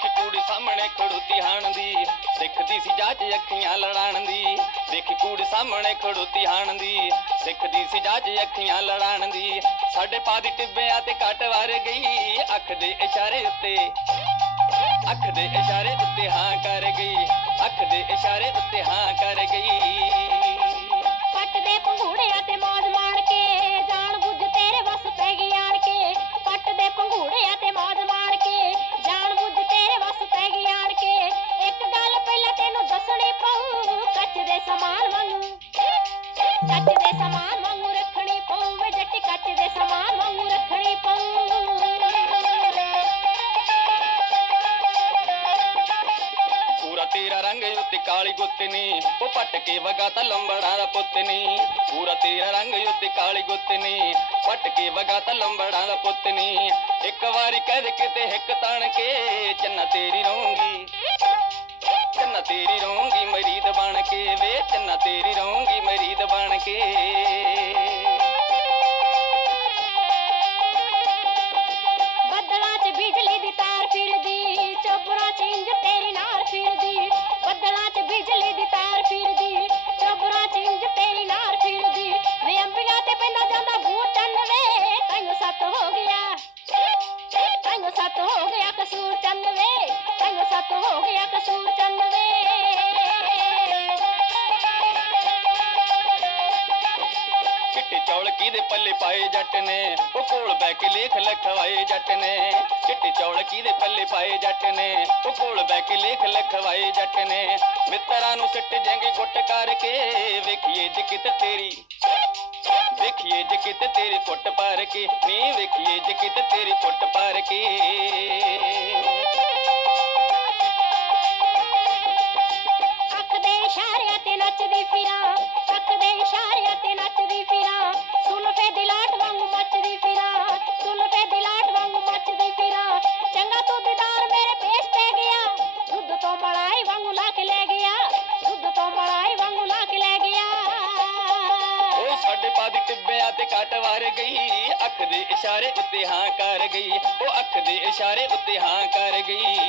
ਸਾਹਮਣੇ ਖੜੋਤੀ ਹਾਣ ਦੀ ਸਿੱਖਦੀ ਸੀ ਜਾਚ ਅੱਖੀਆਂ ਲੜਾਣ ਦੀ ਵੇਖੀ ਕੂੜ ਸਾਹਮਣੇ ਖੜੋਤੀ ਹਾਣ ਦੀ ਸਿੱਖਦੀ ਸੀ ਜਾਚ ਅੱਖੀਆਂ ਲੜਾਣ ਦੀ ਸਾਡੇ ਪਾ ਦੀ ਟਿੱਬਿਆਂ ਤੇ ਕੱਟ ਵਰ ਗਈ। ਅੱਖ ਦੇ ਇਸ਼ਾਰੇ ਉੱਤੇ, ਅੱਖ ਦੇ ਇਸ਼ਾਰੇ ਉੱਤੇ ਹਾਂ ਕਰ ਗਈ। ਅੱਖ ਦੇ ਇਸ਼ਾਰੇ ਉੱਤੇ ਹਾਂ ਕਰ ਗਈ। ਕਾਲੀ ਗੁੱਤਨੀ, ਉਹ ਪੱਟ ਕੇ ਵਗਾ ਤਾਂ ਲੰਬੜਾਂ ਦਾ ਪੁੱਤ ਨੀ ਪੂਰਾ ਤੇਰਾ ਰੰਗ ਉੱਤੇ ਕਾਲੀ ਗੁੱਤ ਪੱਟ ਕੇ ਵਗਾ ਤਾਂ ਲੰਬੜਾ ਦਾ ਪੁੱਤ ਨੀ ਇੱਕ ਵਾਰੀ ਕਹਿ ਦੇ ਕਿਤੇ ਇੱਕ ਤਣ ਕੇ, ਚੰਨਾ ਤੇਰੀ ਰਹੂੰਗੀ ਚੰਨਾ ਤੇਰੀ ਰਹੂੰਗੀ ਮਰੀਦ ਬਣ ਕੇ ਵੇ, ਚੰਨਾ ਤੇਰੀ ਰਹੂੰਗੀ ਮਰੀਦ ਬਣ ਕੇ। ਤੈਨੂੰ ਹੋ ਗਿਆ ਕਸੂਰ ਚੰਨ ਵੇ ਚਿੱਟੇ ਚੌਲ ਕਿਹਦੇ ਪੱਲੇ ਪਾਏ ਜੱਟ ਨੇ? ਉਹ ਕੋਲ ਬੈ ਕੇ ਲੇਖ ਲਖਵਾਏ ਜੱਟ ਨੇ। ਚਿੱਟੇ ਚੌਲ ਕਿਹਦੇ ਪੱਲੇ ਪਾਏ ਜੱਟ ਨੇ? ਉਹ ਕੋਲ ਬੈ ਕੇ ਲੇਖ ਲਿਖਵਾਏ ਜੱਟ ਨੇ। ਮਿੱਤਰਾਂ ਨੂੰ ਸਿੱਟ ਜਾਂਗੇ ਗੁੱਟ ਕਰਕੇ। ਵੇਖੀਏ ਜਿਕਿਤ ਤੇਰੀ ਵੇਖੀਏ ਜਿਕਿਤ ਤੇਰੀ ਕੁੱਟ ਪਾਰ ਕੇ। ਨੀ ਵੇਖੀਏ ਜਿਕਿਤ ਤੇਰੀ ਕੁੱਟ ਪਾਰ ਕੇ। ਨੱਚਦੀ ਫਿਰਾਂ ਅੱਖ ਦੇ ਇਸ਼ਾਰਿਆਂ ਤੇ ਨੱਚਦੀ ਫਿਰਾਂ। ਸੁਣ ਫੇ ਦਿਲਾਟ ਵਾਂਗੂ ਮੱਚਦੀ ਫਿਰਾਂ ਸੁਣ ਫੇ ਦਿਲਾਟ ਵਾਂਗੂ ਮੱਚਦੀ ਫਿਰਾਂ। ਚੰਗਾ ਤੂੰ ਦੀਦਾਰ ਮੇਰੇ ਪੇਸ਼ ਪੈ ਗਿਆ, ਦੁੱਧ ਤੋਂ ਮਲਾਈ ਵਾਂਗੂ ਲਾ ਕੇ ਲੈ ਗਿਆ, ਦੁੱਧ ਤੋਂ ਮਲਾਈ ਵਾਂਗੂ ਲਾ ਕੇ ਲੈ ਗਿਆ। ਉਹ ਸਾਡੇ ਪਾਦੀ ਟਿੱਬਿਆਂ ਤੇ ਕੱਟ ਵਾਰ ਗਈ, ਅੱਖ ਦੇ ਇਸ਼ਾਰੇ ਉੱਤੇ ਹਾਂ ਕਰ ਗਈ, ਉਹ ਅੱਖ ਦੇ ਇਸ਼ਾਰੇ ਉੱਤੇ ਹਾਂ ਕਰ ਗਈ।